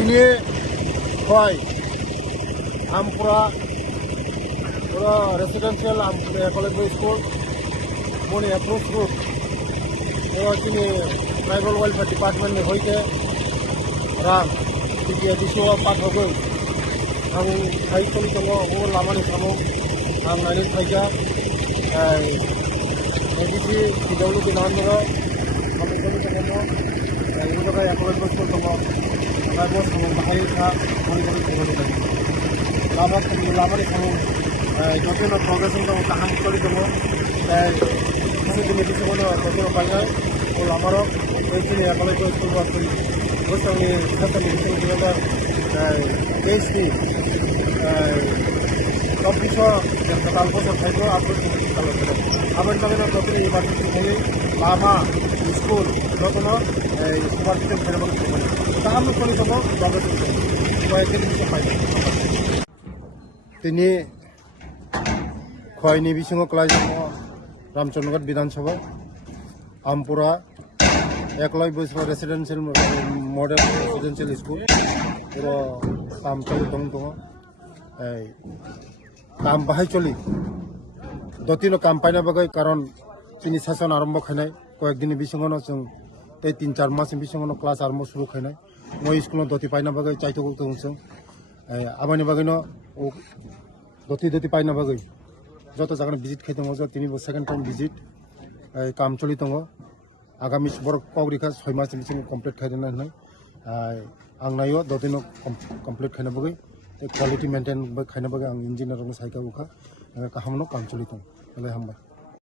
Ini koi Ampura residential Ampura school moni approach group ini tribal welfare department में होइते राम कि दिसो पाठ होगोन आं साइकल दङ ओ लामानि सामो आं नायनो थाइजा एदिसि किदावलु दिनान दङ कमिटमेन्ट दङ ini juga yang kalau betul dong, kalau bos kamu bahaya tak, boleh boleh dong. Lama ni kamu, jodoh nak progresing dong, tahan sekali dong. Kamu di media semua jodoh banyak, kalau lama roh, ini ya kalau betul buat tu, bos kami kata media semua juga, besti, kompisor yang kata bos saya tu apa kalau betul. Apa yang kami nak jodoh ini baru ini lama school, jodoh no. Ini koi ni bisingo kelas Ramchandra Vidansabha Ampura ekloi bosro residential model residential school puro kam choli dong kam bahai choli dotino kam paina bagai karon tini session arambho khainai koyekdini bisingo no jong এই ৩-৪ মাস বিসঙ্গন class আরম্ভ শুরু খাইনাই মই স্কুলত দতি পাইনা বাগৈ চাইতো দংসং আবানি বাগৈনো দতি পাইনা বাগৈ যত জাগানো ভিজিট খাই দङ তিনি সেকেন্ড টাইম ভিজিট কাম চলি দङ আগামী সুবর পগরিখা 6 মাস বিসঙ্গ কমপ্লিট খাইদেনা নাই आं नायो दतिनो कमप्लीट खाइना बागै क्वालिटी मेंटेन खाइना बागै आं इंजिनियर साइका उखा काहामनो काम चली दङ हामबाय